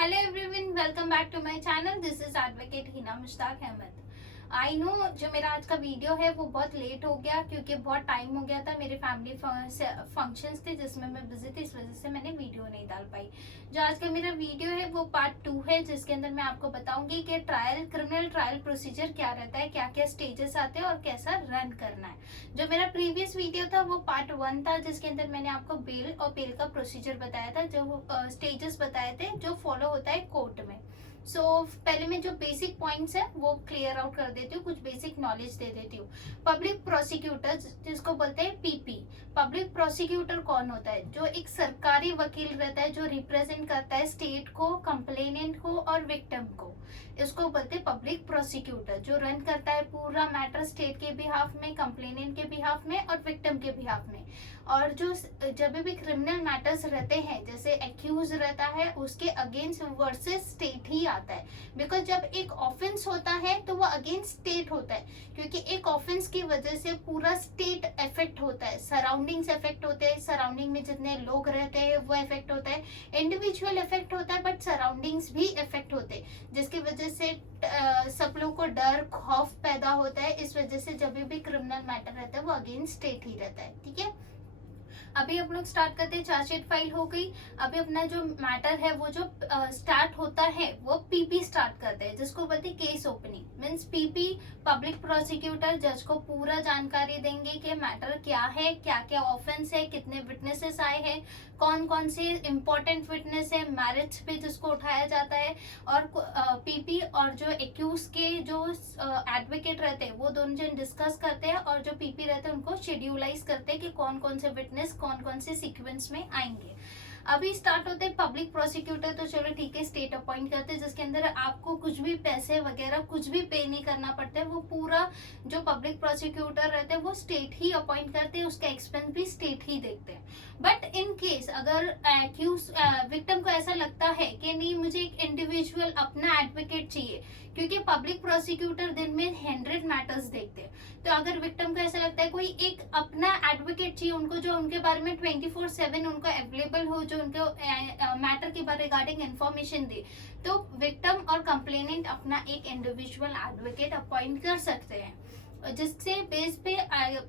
Hello everyone, welcome back to my channel. This is advocate Hina Mushtaq Ahmad. I know जो मेरा आज का वीडियो है वो बहुत लेट हो गया क्योंकि बहुत टाइम हो गया था। मेरे फैमिली फंक्शंस थे जिसमें मैं बिजी थी, इस वजह से मैंने वीडियो नहीं डाल पाई। जो आज का मेरा वीडियो है वो पार्ट 2 है, जिसके अंदर मैं आपको बताऊंगी कि क्रिमिनल ट्रायल प्रोसीजर क्या रहता है, क्या क्या स्टेजेस आते हैं और कैसा रन करना है। जो मेरा प्रीवियस वीडियो था वो पार्ट 1 था, जिसके अंदर मैंने आपको बेल और बेल का प्रोसीजर बताया था, जो स्टेजेस बताए थे जो फॉलो होता है कोर्ट में। पहले मैं जो बेसिक पॉइंट्स है वो क्लियर आउट कर देती हूँ, कुछ बेसिक नॉलेज दे देती हूँ। पब्लिक प्रोसिक्यूटर जिसको बोलते हैं पीपी। पब्लिक प्रोसिक्यूटर कौन होता है? जो एक सरकारी वकील रहता है जो रिप्रेजेंट करता है स्टेट को, कंप्लेनेंट को और विक्टिम को। इसको बोलते हैं पब्लिक प्रोसिक्यूटर, जो रन करता है पूरा मैटर स्टेट के बिहाफ में, कंप्लेनेंट के बिहाफ में और विक्टिम के बिहाफ में। और जो जब भी क्रिमिनल मैटर्स रहते हैं, जैसे एक्यूज रहता है, उसके अगेंस्ट वर्सेस स्टेट ही आता है। बिकॉज जब एक ऑफेंस होता है तो वो अगेंस्ट स्टेट होता है, क्योंकि एक ऑफेंस की वजह से पूरा स्टेट इफेक्ट होता है, सराउंडिंग्स इफेक्ट होते हैं, सराउंडिंग में जितने लोग रहते हैं वो इफेक्ट होता है, इंडिविजुअल इफेक्ट होता है, बट सराउंडिंग्स भी इफेक्ट होते हैं, जिसकी वजह से सब लोग को डर खौफ पैदा होता है। इस वजह से जब भी क्रिमिनल मैटर रहता है वो अगेंस्ट स्टेट ही रहता है। ठीक है, अभी हम लोग स्टार्ट करते हैं। चार्जशीट फाइल हो गई। अभी अपना जो मैटर है वो जो स्टार्ट होता है वो पीपी स्टार्ट करते हैं, जिसको बोलते हैं case opening. Means PP public prosecutor जज को पूरा जानकारी देंगे कि मैटर क्या है, क्या क्या ऑफेंस है, कितने विटनेसेस आए हैं, कौन कौन से इंपॉर्टेंट विटनेस है, मैरिज पे जिसको उठाया जाता है। और पीपी और जो एक्यूज के जो एडवोकेट रहते हैं वो दोनों जन डिस्कस करते हैं, और जो पीपी रहते हैं उनको शेड्यूलाइज करते हैं कि कौन कौन से विटनेस कौन कौन से सीक्वेंस में आएंगे। अभी स्टार्ट होते हैं पब्लिक प्रोसिक्यूटर। तो चलो ठीक है, स्टेट अपॉइंट करते हैं, जिसके अंदर आपको कुछ भी पैसे वगैरह कुछ भी पे नहीं करना पड़ता है। वो पूरा जो पब्लिक प्रोसिक्यूटर रहते हैं वो स्टेट ही अपॉइंट करते हैं, उसका एक्सपेंस भी स्टेट ही देखते हैं। बट इन केस अगर विक्टिम को ऐसा लगता है कि नहीं, मुझे एक इंडिविजुअल अपना एडवोकेट चाहिए, क्योंकि पब्लिक प्रोसिक्यूटर दिन में 100 मैटर्स देखते हैं। तो अगर विक्टिम को ऐसा लगता है कोई एक अपना एडवोकेट चाहिए उनको, जो उनके बारे में 24/7 उनको अवेलेबल हो, जो उनको मैटर के बारे रिगार्डिंग इंफॉर्मेशन दे, तो विक्टिम और कंप्लेनेंट अपना एक इंडिविजुअल एडवोकेट अपॉइंट कर सकते हैं, जिससे बेस पे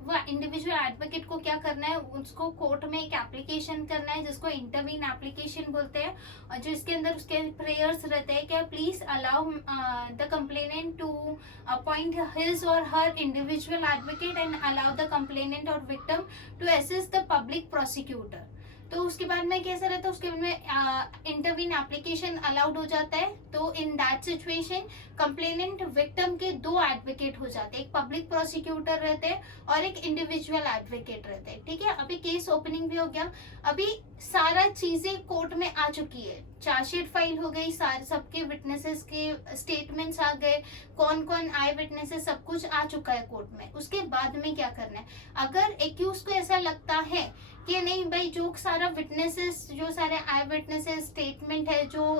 वो इंडिविजुअल एडवोकेट को क्या करना है, उसको कोर्ट में एक एप्लीकेशन करना है जिसको इंटरवीन एप्लीकेशन बोलते हैं, और जो इसके अंदर उसके प्रेयर्स रहते हैं कि please allow the complainant to appoint his or her individual advocate and allow the complainant or victim to assist the public prosecutor. तो उसके बाद में कैसा रहता है, उसके बाद में इंटरवीन एप्लीकेशन अलाउड हो जाता है। तो in that situation complainant victim के 2 एडवोकेट हो जाते हैं, एक पब्लिक प्रोसिक्यूटर रहते हैं और एक इंडिविजुअल एडवोकेट रहते हैं। ठीक है, अभी केस ओपनिंग भी हो गया। अभी सारा चीजें कोर्ट में आ चुकी है, चार्जशीट फाइल हो गई, सारे सबके विटनेसेस के स्टेटमेंट्स आ गए, कौन कौन आए विटनेसेस, सब कुछ आ चुका है कोर्ट में। उसके बाद में क्या करना है, अगर एक्यूज को ऐसा लगता है कि नहीं भाई, जो सारा विटनेसेस, जो सारे आई विटनेसेस स्टेटमेंट है, जो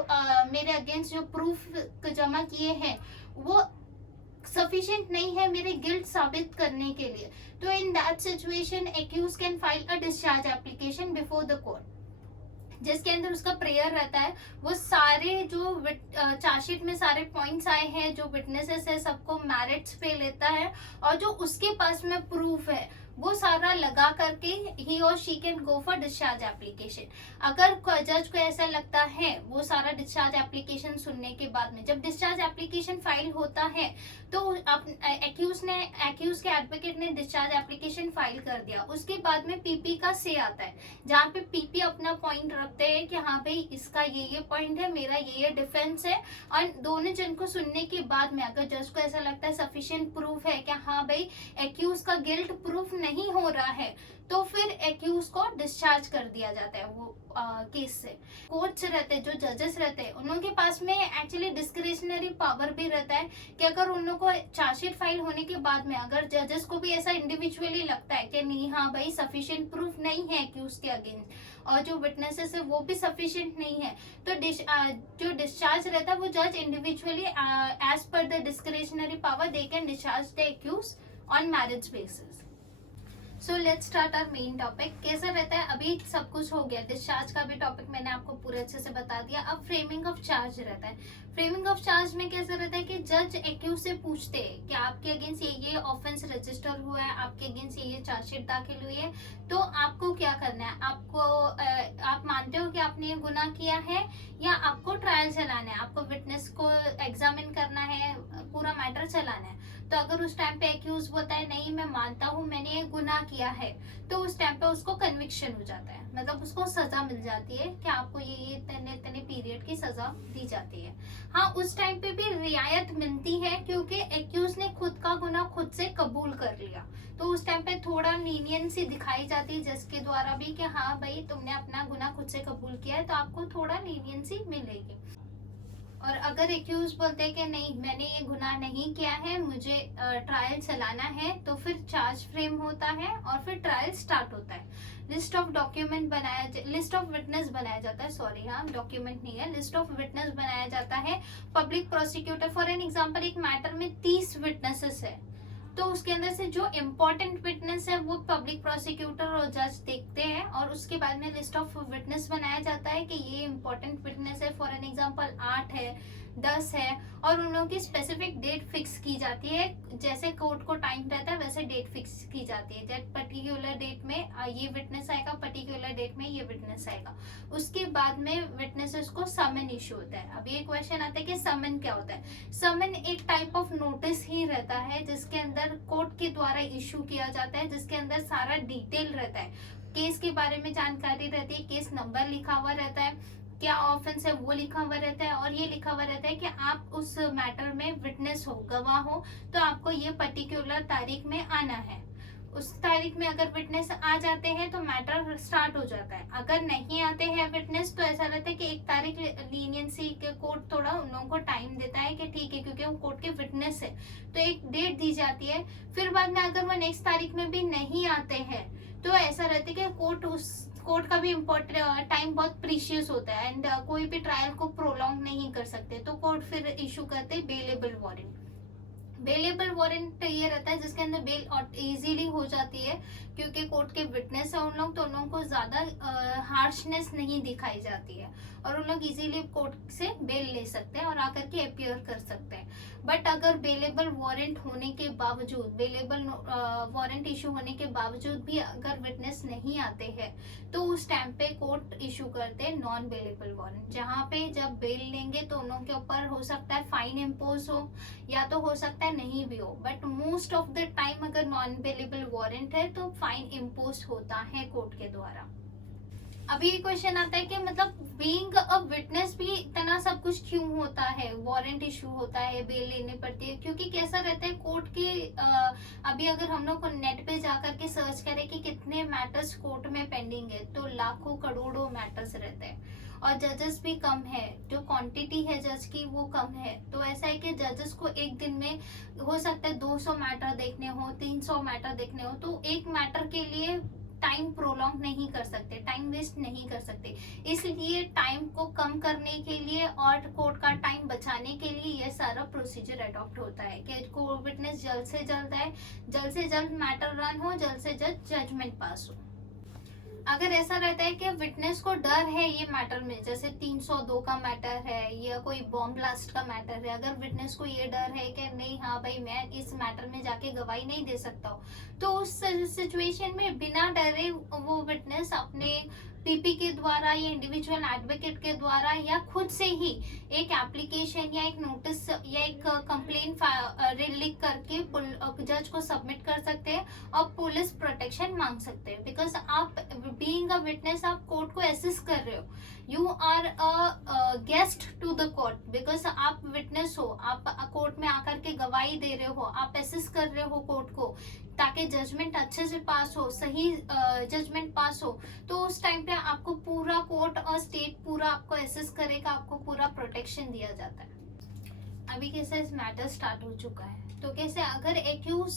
मेरे अगेंस्ट जो प्रूफ जमा किए हैं वो सफिशिएंट नहीं है मेरे गिल्ट साबित करने के लिए, तो in that situation accused can file a discharge application before the court, जिसके अंदर उसका प्रेयर रहता है। वो सारे जो चार्जशीट में सारे पॉइंट्स आए हैं, जो विटनेसेस है, सबको मैरिट्स पे लेता है, और जो उसके पास में प्रूफ है वो सारा लगा करके ही और she can go for discharge application. अगर जज को ऐसा लगता है, वो सारा डिस्चार्ज एप्लीकेशन सुनने के बाद में जब डिस्चार्ज एप्लीकेशन फाइल होता है, तो एक्यूज के एडवोकेट ने डिस्चार्ज एप्लीकेशन फाइल कर दिया, उसके बाद में पीपी का से आता है, जहाँ पे पीपी अपना पॉइंट रखते हैं कि हाँ भाई इसका ये पॉइंट है, मेरा ये डिफेंस है। और दोनों जन को सुनने के बाद में अगर जज को ऐसा लगता है सफिशिएंट प्रूफ है कि हाँ भाई एक्यूज का गिल्ट प्रूफ नहीं हो रहा है, तो फिर एक्यूज को डिस्चार्ज कर दिया जाता है वो केस से। कोर्ट्स रहते हैं, जो जजेस रहते हैं, उनके पास में एक्चुअली डिस्क्रिशनरी पावर भी रहता है कि अगर उन लोगों को चार्जशीट फाइल होने के बाद में अगर जजेस को भी ऐसा इंडिविजुअली लगता है कि नहीं, हाँ भाई सफिशिएंट प्रूफ नहीं है एक्यूज के अगेंस्ट, और जो विटनेसेस है वो भी सफिशिएंट नहीं है, तो जो डिस्चार्ज रहता है वो जज individually as per the discretionary power they can discharge the accused on marriage basis. So let's start our main topic. कैसा रहता है, अभी सब कुछ हो गया, डिस्चार्ज का भी टॉपिक मैंने आपको पूरे अच्छे से बता दिया। अब फ्रेमिंग ऑफ चार्ज रहता है। फ्रेमिंग ऑफ चार्ज में कैसा रहता है कि जज एक्यूज से पूछते हैं कि आपके अगेंस्ट ये ऑफेंस रजिस्टर हुआ है, आपके अगेंस्ट ये चार्जशीट दाखिल हुई है, तो आपको क्या करना है। आप मानते हो कि आपने ये गुनाह किया है या आपको ट्रायल चलाना है, आपको विटनेस को एग्जामिन करना है, पूरा मैटर चलाना है। तो अगर उस टाइम पे एक्यूज बोलता है नहीं मैं मानता हूँ मैंने ये गुनाह किया है, तो उस टाइम पे उसको कन्विक्शन हो जाता है, मतलब उसको सजा मिल जाती है कि आपको ये इतने पीरियड की सजा दी जाती है। हाँ, उस टाइम पे भी रियायत मिलती है क्योंकि एक्यूज ने खुद का गुनाह खुद से कबूल कर लिया, तो उस टाइम पे थोड़ा लीनियंसी दिखाई जाती है जज के द्वारा भी कि हाँ भाई तुमने अपना गुनाह खुद से कबूल किया है, तो आपको थोड़ा लीनियंसी मिलेगी। और अगर एक्यूज बोलते हैं कि नहीं मैंने ये गुनाह नहीं किया है, मुझे ट्रायल चलाना है, तो फिर चार्ज फ्रेम होता है और फिर ट्रायल स्टार्ट होता है। List of list of witness बनाया जाता है, सॉरी हाँ डॉक्यूमेंट नहीं है, लिस्ट ऑफ विटनेस बनाया जाता है। Public prosecutor for an example, एक मैटर में 30 विटनेसेस है, तो उसके अंदर से जो इम्पोर्टेंट विटनेस है वो पब्लिक प्रोसिक्यूटर और जज देखते हैं, और उसके बाद में लिस्ट ऑफ विटनेस बनाया जाता है कि ये इम्पोर्टेंट विटनेस है। फॉर एन एग्जांपल 8 है, 10 है, और उन लोगों की स्पेसिफिक डेट फिक्स की जाती है। जैसे कोर्ट को टाइम रहता है वैसे डेट फिक्स की जाती है, जब पर्टिकुलर डेट में ये विटनेस आएगा, पर्टिकुलर डेट में ये विटनेस आएगा। उसके बाद में विटनेसेस को समन इशू होता है। अब ये क्वेश्चन आता है कि समन क्या होता है। समन एक टाइप ऑफ नोटिस ही रहता है जिसके अंदर कोर्ट के द्वारा इशू किया जाता है, जिसके अंदर सारा डिटेल रहता है, केस के बारे में जानकारी रहती है, केस नंबर लिखा हुआ रहता है, क्या ऑफेंस है वो लिखा हुआ रहता है, और ये लिखा हुआ रहता है कि आप उस मैटर में विटनेस हो, गवाह हो, तो आपको ये पर्टिकुलर तारीख में आना है। उस तारीख में अगर विटनेस आ जाते हैं तो मैटर स्टार्ट हो जाता है। अगर नहीं आते हैं विटनेस तो ऐसा रहता है कि एक तारीख लीनियंसी के कोर्ट थोड़ा उन लोगों को टाइम देता है कि ठीक है क्योंकि वो कोर्ट के विटनेस है, तो एक डेट दी जाती है। फिर बाद में अगर वो नेक्स्ट तारीख में भी नहीं आते हैं तो ऐसा रहता है कि कोर्ट का भी इम्पोर्टेंट टाइम बहुत प्रीशियस होता है, एंड कोई भी ट्रायल को प्रोलॉन्ग नहीं कर सकते, तो कोर्ट फिर इशू करते हैं बेलेबल वारंट। बेलेबल वारंट ये रहता है जिसके अंदर बेल इजीली हो जाती है क्योंकि कोर्ट के विटनेस है उन लोग, तो उन लोगों को ज्यादा हार्शनेस नहीं दिखाई जाती है और उन लोग इजीली कोर्ट से बेल ले सकते हैं और आकर के अपियर कर सकते हैं। बट अगर बेलेबल वारंट होने के बावजूद, बेलेबल वारंट इशू होने के बावजूद भी अगर विटनेस नहीं आते हैं तो उस टाइम पे कोर्ट इशू करते हैं नॉन बेलेबल वारंट, जहाँ पे जब बेल लेंगे तो उन लोगों के ऊपर हो सकता है फाइन इम्पोज हो या तो हो सकता है नहीं भी हो, but most of the time अगर नॉन बेलेबल वारंट है तो फाइन इम्पोज होता है कोर्ट के द्वारा। अभी ये क्वेश्चन आता है कि मतलब बीइंग अ विटनेस भी इतना सब कुछ क्यों होता है, वारंट इशू होता है, बेल लेनी पड़ती है, क्योंकि कैसा रहता है कोर्ट के अभी अगर हम लोग को नेट पे जाकर के सर्च करें कि कितने मैटर्स कोर्ट में पेंडिंग है तो लाखों करोड़ों मैटर्स रहते हैं और जजेस भी कम है, जो क्वांटिटी है जज की वो कम है। तो ऐसा है कि जजेस को एक दिन में हो सकता है 200 मैटर देखने हो, 300 मैटर देखने हो, तो एक मैटर के लिए टाइम प्रोलॉन्ग नहीं कर सकते, टाइम वेस्ट नहीं कर सकते, इसलिए टाइम को कम करने के लिए और कोर्ट का टाइम बचाने के लिए ये सारा प्रोसीजर अडॉप्ट होता है कि विटनेस जल्द से जल्द आए, जल्द से जल्द मैटर रन हो, जल्द से जल्द जजमेंट पास हो। अगर ऐसा रहता है कि विटनेस को डर है ये मैटर में, जैसे 302 का मैटर है या कोई बॉम्ब ब्लास्ट का मैटर है, अगर विटनेस को ये डर है कि नहीं हाँ भाई मैं इस मैटर में जाके गवाही नहीं दे सकता हूँ, तो उस सिचुएशन में बिना डरे वो विटनेस अपने पीपी के द्वारा या इंडिविजुअल एडवोकेट के द्वारा या खुद से ही एक एप्लीकेशन या एक नोटिस या एक कंप्लेन लिख करके जज को सबमिट कर सकते हैं और पुलिस प्रोटेक्शन मांग सकते हैं। बिकॉज आप बीइंग अ विटनेस आप कोर्ट को असिस्ट कर रहे हो, you are a guest to the court, because आप विटनेस हो, आप कोर्ट में आकर के गवाही दे रहे हो, आप असिस्ट कर रहे हो कोर्ट को ताकि जजमेंट अच्छे से पास हो, सही जजमेंट पास हो। तो उस टाइम पे आपको पूरा कोर्ट और स्टेट पूरा आपको असिस्ट करेगा, आपको पूरा प्रोटेक्शन दिया जाता है। अभी कैसे मैटर स्टार्ट हो चुका है, तो कैसे अगर एक्यूज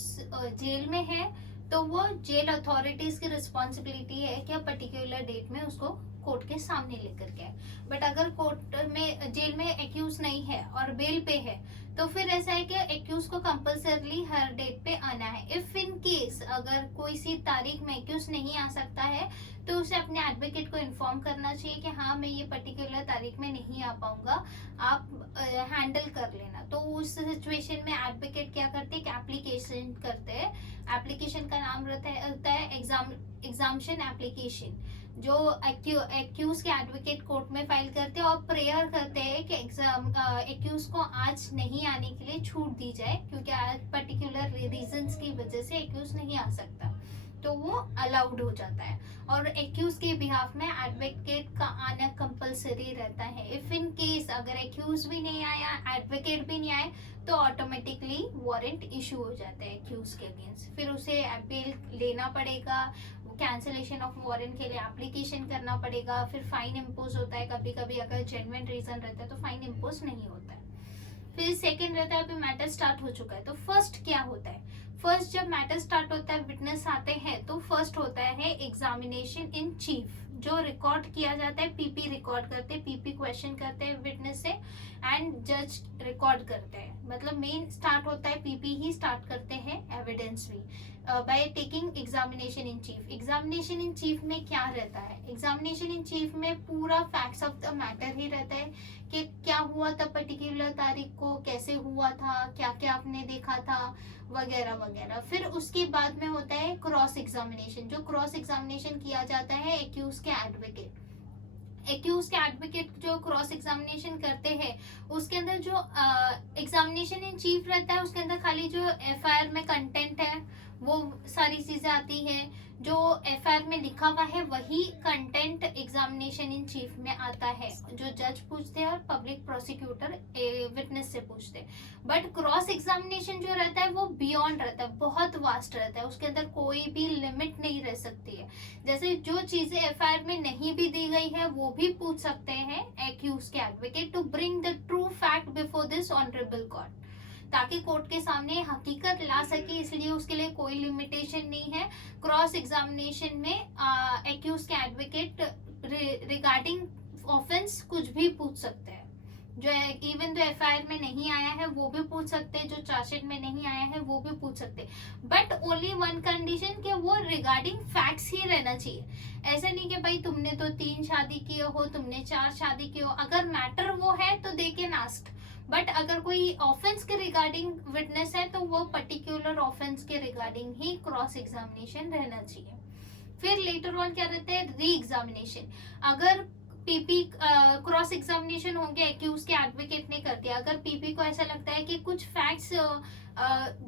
जेल में है तो वो जेल अथॉरिटीज की रिस्पॉन्सिबिलिटी है कि पर्टिकुलर डेट में उसको कोर्ट के सामने लेकर के, बट अगर कोर्ट में जेल में एक्यूज नहीं है और बेल पे है तो फिर ऐसा है कि एक्यूज को कंपल्सरली हर डेट पे आना है। इफ इन केस अगर कोई सी तारीख में एक्यूज नहीं आ सकता है तो उसे अपने एडवोकेट को इन्फॉर्म करना चाहिए कि हाँ मैं ये पर्टिकुलर तारीख में नहीं आ पाऊंगा, आप हैंडल कर लेना। तो उस सिचुएशन में एडवोकेट क्या करते हैं कि एप्लीकेशन करते हैं। एप्लीकेशन का नाम होता है एग्जाम्शन एप्लीकेशन, जो एक्यूज के एडवोकेट कोर्ट में फाइल करते हैं और प्रेयर करते हैं कि एक्यूज को आज नहीं आने के लिए छूट दी जाए, क्योंकि आज पर्टिकुलर रीजंस की वजह से एक्यूज नहीं आ सकता, तो वो अलाउड हो जाता है। और एक्यूज के बिहाफ में एडवोकेट का आना कंपलसरी रहता है। इफ इन केस अगर एक्यूज भी नहीं आया, एडवोकेट भी नहीं आए, तो ऑटोमेटिकली वारंट इशू हो जाता है एक्यूज के अगेंस्ट। फिर उसे अपील लेना पड़ेगा, कैंसिलेशन ऑफ वारंट के लिए एप्लीकेशन करना पड़ेगा, फिर फाइन इम्पोज होता है। कभी कभी अगर जेन्युइन रीजन रहता है तो फाइन इम्पोज नहीं होता है। फिर सेकंड रहता है अभी मैटर स्टार्ट हो चुका है, तो फर्स्ट क्या होता है? फर्स्ट जब मैटर स्टार्ट होता है, विटनेस आते हैं, तो फर्स्ट होता है एग्जामिनेशन इन चीफ, जो रिकॉर्ड किया जाता है। पीपी रिकॉर्ड करते हैं, पीपी क्वेश्चन करते हैं विटनेस से, एंड जज रिकॉर्ड करते हैं। मतलब मेन स्टार्ट होता है, पीपी ही स्टार्ट करते हैं, एविडेंस भी by taking examination in chief. Examination in chief में क्या रहता है? एग्जामिनेशन इन चीफ में पूरा फैक्ट्स ऑफ द मैटर ही रहता है कि क्या हुआ था पर्टिकुलर तारीख को, कैसे हुआ था, क्या क्या आपने देखा था, वगैरह वगैरह। फिर उसके बाद में होता है क्रॉस एग्जामिनेशन, जो क्रॉस एग्जामिनेशन किया जाता है एक्यूज के एडवोकेट। एक्यूज के एडवोकेट जो क्रॉस एग्जामिनेशन करते हैं, उसके अंदर जो एग्जामिनेशन इन चीफ रहता है, उसके अंदर खाली जो एफआईआर में कंटेंट है वो सारी चीजें आती है। जो एफआईआर में लिखा हुआ है वही कंटेंट एग्जामिनेशन इन चीफ में आता है, जो जज पूछते हैं और पब्लिक प्रोसिक्यूटर विटनेस से पूछते हैं। बट क्रॉस एग्जामिनेशन जो रहता है वो बियॉन्ड रहता है, बहुत वास्ट रहता है, उसके अंदर कोई भी लिमिट नहीं रह सकती है। जैसे जो चीजें एफआईआर में नहीं भी दी गई है वो भी पूछ सकते हैं एक्यूज के advocate, to bring the true fact before this honourable court, ताकि कोर्ट के सामने हकीकत ला सके। इसलिए उसके लिए कोई लिमिटेशन नहीं है। क्रॉस एग्जामिनेशन में एक्यूज के एडवोकेट रिगार्डिंग ऑफेंस कुछ भी पूछ सकते हैं, जो इवन जो एफआईआर में नहीं आया है वो भी पूछ सकते हैं, जो चार्जशीट में नहीं आया है वो भी पूछ सकते हैं। बट ओनली वन कंडीशन कि वो रिगार्डिंग फैक्ट्स ही रहना चाहिए। ऐसा नहीं कि भाई तुमने तो 3 शादी किए हो, तुमने 4 शादी किए हो, अगर मैटर वो है तो दे कैन आस्क। बट अगर कोई ऑफेंस के रिगार्डिंग विटनेस है तो वो पर्टिकुलर ऑफेंस के रिगार्डिंग ही क्रॉस एग्जामिनेशन रहना चाहिए। फिर लेटर ऑन क्या रहता है? Re examination. अगर पीपी क्रॉस एग्जामिनेशन होंगे, एक्यूज के एडवोकेट ने कर दिया, अगर पीपी को ऐसा लगता है कि कुछ फैक्ट्स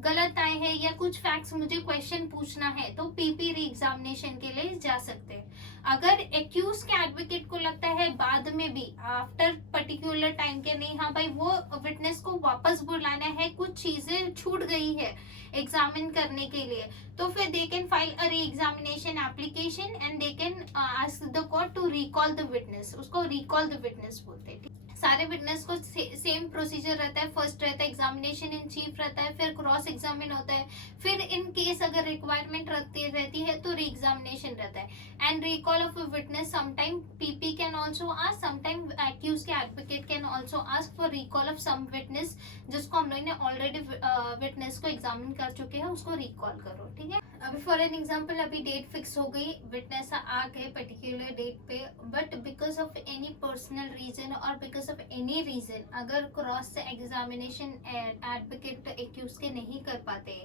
गलत आए हैं या कुछ फैक्ट्स मुझे क्वेश्चन पूछना है, तो पीपी री एग्जामिनेशन के लिए जा सकते हैं। अगर एक्यूज के एडवोकेट को लगता है बाद में भी आफ्टर पर्टिकुलर टाइम के नहीं, हाँ भाई वो विटनेस को वापस बुलाना है, कुछ चीजें छूट गई है एग्जामिन करने के लिए, तो फिर they can file a re examination application and they can ask the court to recall the witness. उसको रिकॉल द विटनेस बोलते हैं। सारे विटनेस को सेम प्रोसीजर रहता है। फर्स्ट रहता है एग्जामिनेशन इन चीफ रहता है, फिर क्रॉस एग्जामिन होता है, फिर इन केस अगर रिक्वायरमेंट रहती है तो री एग्जामिनेशन रहता है। And recall of a witness sometime PP can also ask, sometime accuse के advocate can also ask for recall of some witness, जिसको हम लोग ने ऑलरेडी विटनेस को एग्जामिन कर चुके हैं, उसको रिकॉल करो। ठीक है, अभी फॉर एन एग्जाम्पल अभी डेट फिक्स हो गई, विटनेस आ गए पर्टिकुलर डेट पे, but because of any personal reason और बिकॉज ऑफ एनी रीजन अगर क्रॉस एग्जामिनेशन एडवोकेट एक्यूज के नहीं कर पाते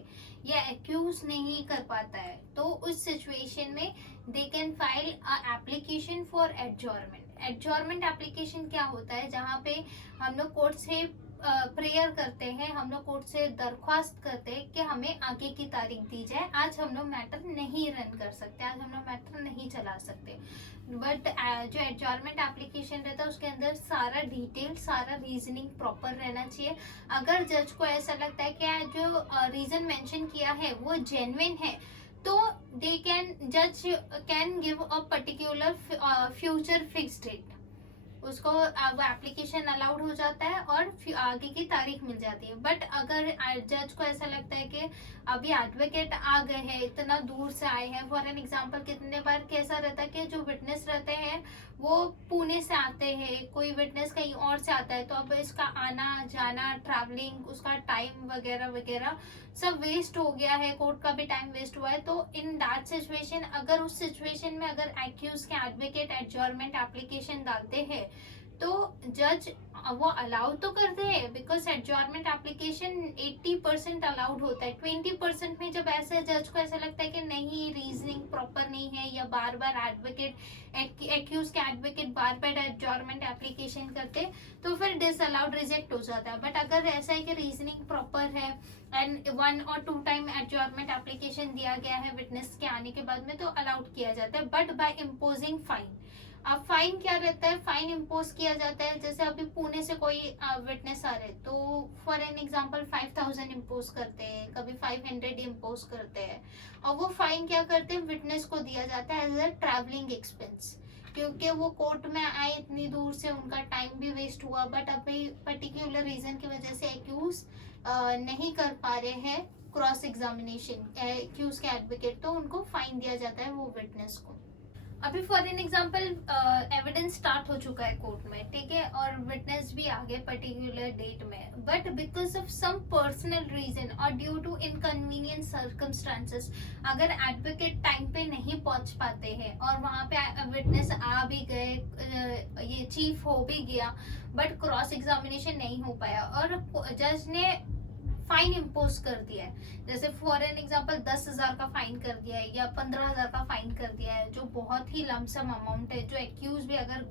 या एक्यूज नहीं कर पाता है, तो उस सिचुएशन में they can file application for adjournment. Adjournment application क्या होता है? जहाँ पे हम लोग कोर्ट से प्रेयर करते हैं, हम लोग कोर्ट से दरख्वास्त करते हैं कि हमें आगे की तारीख दी जाए, आज हम लोग मैटर नहीं रन कर सकते, आज हम लोग मैटर नहीं चला सकते। बट जो एडजॉर्नमेंट एप्लीकेशन रहता है उसके अंदर सारा डिटेल, सारा रीजनिंग प्रॉपर रहना चाहिए। अगर जज को ऐसा लगता है कि जो रीजन मेंशन किया है वो जेन्युइन है, तो दे कैन जज can give a particular future fixed date, उसको वो एप्लीकेशन अलाउड हो जाता है और आगे की तारीख मिल जाती है। बट अगर जज को ऐसा लगता है कि अभी एडवोकेट आ गए हैं, इतना दूर से आए हैं, फॉर एन एग्जांपल कितने बार कैसा रहता है कि जो विटनेस रहते हैं वो पुणे से आते हैं, कोई विटनेस कहीं और से आता है, तो अब इसका आना जाना, ट्रैवलिंग, उसका टाइम वगैरह वगैरह सब वेस्ट हो गया है, कोर्ट का भी टाइम वेस्ट हुआ है। तो इन दैट सिचुएशन, अगर उस सिचुएशन में अगर एक्यूज के एडवोकेट एडजॉर्नमेंट एप्लीकेशन डालते हैं तो जज वो अलाउ तो करते हैं, बिकॉज एडजॉर्नमेंट एप्लीकेशन 80% अलाउड होता है। 20% में जब ऐसे जज को ऐसा लगता है कि नहीं, रीजनिंग प्रॉपर नहीं है, या बार बार एडवोकेट एक्यूज के एडवोकेट बार बार एडजॉर्नमेंट एप्लीकेशन करते, तो फिर डिसअलाउड रिजेक्ट हो जाता है। बट अगर ऐसा है कि रीजनिंग प्रॉपर है एंड 1 और 2 टाइम एडजॉर्नमेंट एप्लीकेशन दिया गया है विटनेस के आने के बाद में, तो अलाउड किया जाता है, बट बाय इम्पोजिंग फाइन। अब फाइन क्या रहता है, फाइन इम्पोज किया जाता है। जैसे अभी पुणे से कोई विटनेस आ रहे, तो फॉर एन एग्जांपल 5000 इम्पोज करते हैं, कभी 500 इम्पोज करते हैं, और वो फाइन क्या करते हैं, विटनेस को दिया जाता है एज अ ट्रैवलिंग एक्सपेंस, क्योंकि वो कोर्ट में आए इतनी दूर से, उनका टाइम भी वेस्ट हुआ। बट अभी पर्टिकुलर रीजन की वजह से एक्यूज नहीं कर पा रहे हैं क्रॉस एग्जामिनेशन, एक्यूज के एडवोकेट, तो उनको फाइन दिया जाता है वो विटनेस को। अभी for an example evidence start हो चुका है कोर्ट में, ठीक है, और विटनेस भी आ गए पर्टिकुलर डेट में, but because of some personal reason और ड्यू टू इनकन्वीनियंट सर्कमस्टांसेस, अगर एडवोकेट टाइम पे नहीं पहुंच पाते हैं और वहां पे विटनेस आ भी गए, ये चीफ हो भी गया, बट क्रॉस एग्जामिनेशन नहीं हो पाया और जज ने फाइन इम्पोज कर दिया है, जैसे फॉर एन एग्जाम्पल 10,000 का फाइन कर दिया है या 15,000 का फाइन कर दिया है, जो बहुत ही लमसम अमाउंट है, जो एक्यूज भी अगर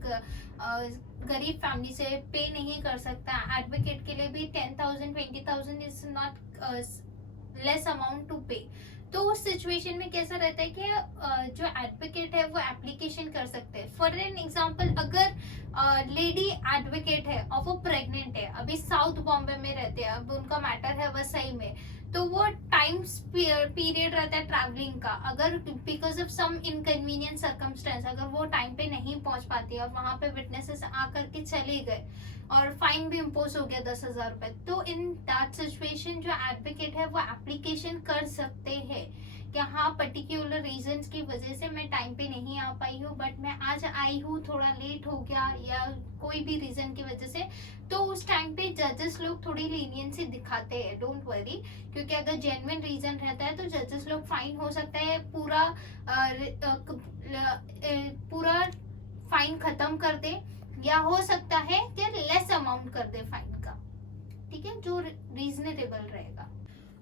गरीब फैमिली से पे नहीं कर सकता, एडवोकेट के लिए भी 10,000 20,000 is not less amount to pay. तो उस सिचुएशन में कैसा रहता है कि जो एडवोकेट है वो एप्लीकेशन कर सकते हैं। फॉर एन एग्जांपल, अगर लेडी एडवोकेट है और वो प्रेग्नेंट है, अभी साउथ बॉम्बे में रहते हैं, अब उनका मैटर है वसई में, तो वो टाइम पीरियड रहता है ट्रैवलिंग का, अगर because of some inconvenient circumstance अगर वो टाइम पे नहीं पहुंच पाती और वहां पे विटनेसेस आकर के चले गए और फाइन भी इम्पोज हो गया 10,000 रुपए, तो इन दैट सिचुएशन जो एडवोकेट है वो एप्लीकेशन कर सकते हैं कि हाँ, पर्टिकुलर रीजंस की वजह से मैं टाइम पे नहीं आ पाई हूँ, बट मैं आज आई हूँ, थोड़ा लेट हो गया या कोई भी रीजन की वजह से, तो उस टाइम पे जजेस लोग थोड़ी लीनियंसी दिखाते हैं, डोंट वरी, क्योंकि अगर जेन्युइन रीजन रहता है तो जजेस लोग फाइन हो सकता है पूरा फाइन खत्म कर दे, या हो सकता है कि लेस अमाउंट कर दे फाइन का, ठीक है, जो रीजनेबल रहेगा।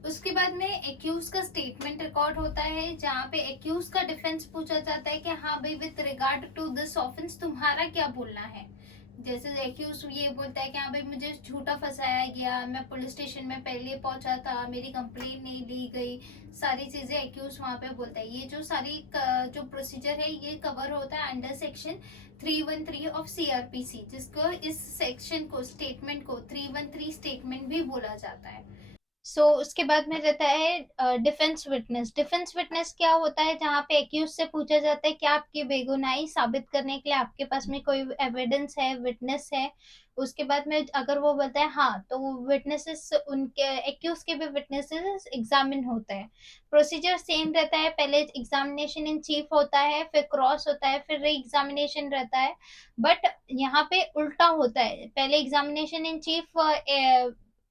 उसके बाद में एक्यूज का स्टेटमेंट रिकॉर्ड होता है, जहाँ पे एक्यूज का डिफेंस पूछा जाता है कि हाँ भाई, with regard to this offence तुम्हारा क्या बोलना है। जैसे एक्यूज ये बोलता है कि हाँ भाई, मुझे झूठा फंसाया गया, मैं पुलिस स्टेशन में पहले पहुंचा था, मेरी कंप्लेंट नहीं ली गई, सारी चीजें एक्यूज वहां पे बोलता है। ये जो सारी जो प्रोसीजर है ये कवर होता है अंडर सेक्शन 313 ऑफ सीआरपीसी, जिसको इस सेक्शन को, स्टेटमेंट को 313 स्टेटमेंट भी बोला जाता है। उसके बाद में रहता है डिफेंस विटनेस। डिफेंस विटनेस क्या होता है, जहाँ पे एक्यूज से पूछा जाता है कि आपकी बेगुनाही साबित करने के लिए आपके पास में कोई एविडेंस है, विटनेस है। उसके बाद में अगर वो बोलता है हाँ, तो विटनेसेस, उनके एक्यूज के भी विटनेसेस एग्जामिन होते हैं। प्रोसीजर सेम रहता है, पहले एग्जामिनेशन इन चीफ होता है, फिर क्रॉस होता है, फिर री एग्जामिनेशन रहता है। बट यहाँ पे उल्टा होता है, पहले examination in chief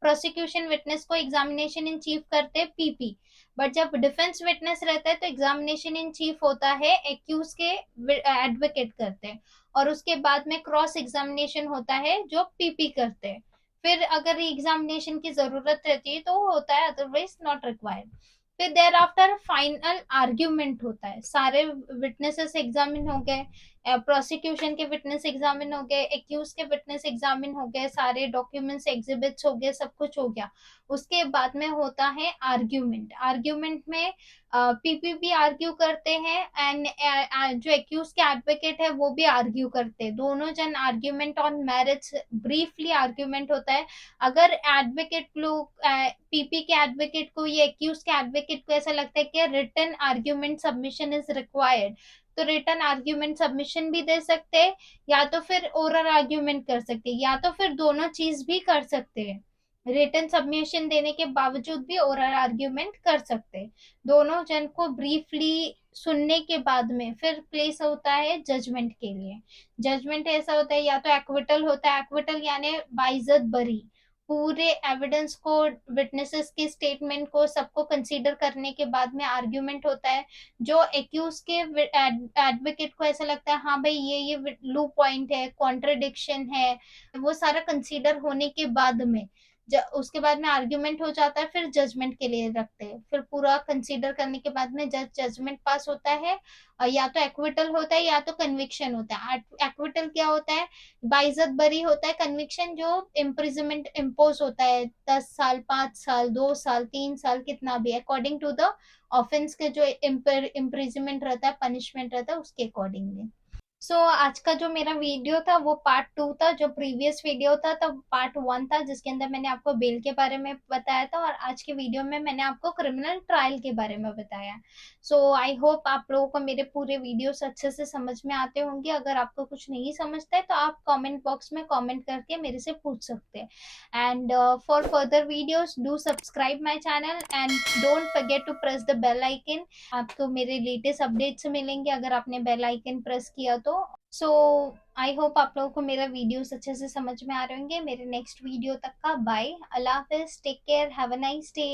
prosecution witness को एग्जामिनेशन इन चीफ करते हैं पीपी, बट जब डिफेंस विटनेस रहता है तो एग्जामिनेशन इन चीफ होता है एक्यूज के एडवोकेट करते हैं, और उसके बाद में क्रॉस एग्जामिनेशन होता है जो पीपी करते हैं। फिर अगर एग्जामिनेशन की जरूरत रहती है तो होता है, अदरवाइज नॉट रिक्वायर्ड। फिर देर आफ्टर फाइनल आर्ग्यूमेंट होता है, सारे विटनेसेस एग्जामिन हो गए, प्रोसिक्यूशन के विटनेस एग्जामिन हो गए, एक्यूज के विटनेस एग्जामिन हो गए, सारे डॉक्यूमेंट्स एग्जिबिट्स हो गए, सब कुछ हो गया। उसके बाद में होता है आर्ग्यूमेंट। आर्ग्यूमेंट में पीपी भी आर्ग्यू करते हैं एंड जो एक्यूज के एडवोकेट है वो भी आर्ग्यू करते हैं, दोनों जन argument on merits, briefly argument होता है। अगर एडवोकेट लोग, पीपी के एडवोकेट को, ये एक्यूज के एडवोकेट को ऐसा लगता है कि written argument submission is required, तो रिटर्न आर्ग्यूमेंट सबमिशन भी दे सकते हैं, या तो फिर ओरल आर्ग्यूमेंट कर सकते हैं, या तो फिर दोनों चीज भी कर सकते हैं। रिटर्न सबमिशन देने के बावजूद भी ओरल आर्ग्यूमेंट कर सकते हैं। दोनों जन को ब्रीफली सुनने के बाद में फिर प्लेस होता है जजमेंट के लिए। जजमेंट ऐसा होता है, या तो एक्विटल होता है, एक्विटल यानी बाइज्जत बरी, पूरे एविडेंस को, विटनेसेस के स्टेटमेंट को सबको कंसीडर करने के बाद में आर्ग्यूमेंट होता है। जो एक्यूज के एडवोकेट को ऐसा लगता है हाँ भाई ये लू पॉइंट है, कॉन्ट्रडिक्शन है, वो सारा कंसीडर होने के बाद में उसके बाद में आर्ग्यूमेंट हो जाता है, फिर जजमेंट के लिए रखते हैं। फिर पूरा कंसीडर करने के बाद में जजमेंट पास होता है, और या तो एक्विटल होता है या तो कन्विक्शन होता है। एक्विटल क्या होता है, बाइज्जत बरी होता है। कन्विक्शन जो इम्प्रिजनमेंट इम्पोज होता है, 10 साल, 5 साल, 2 साल, 3 साल, कितना भी अकॉर्डिंग टू द ऑफेंस के जो इम्प्रिजनमेंट रहता है, पनिशमेंट रहता है, उसके अकॉर्डिंगली। आज का जो मेरा वीडियो था वो पार्ट 2 था। जो प्रीवियस वीडियो था तब पार्ट 1 था, जिसके अंदर मैंने आपको बेल के बारे में बताया था, और आज के वीडियो में मैंने आपको क्रिमिनल ट्रायल के बारे में बताया। आई होप आप लोगों को मेरे पूरे वीडियोस अच्छे से समझ में आते होंगे। अगर आपको कुछ नहीं समझता है तो आप कमेंट बॉक्स में कमेंट करके मेरे से पूछ सकते हैं। And for further videos do subscribe my channel and don't forget to press the bell icon. आपको मेरे लेटेस्ट अपडेट्स मिलेंगे अगर आपने बेल आइकन प्रेस किया तो। सो आई होप आप लोगों को मेरा वीडियोस अच्छे से समझ में आ रहे होंगे। मेरे नेक्स्ट वीडियो तक का बाय, अल्लाह हाफिज, take care, have a nice day.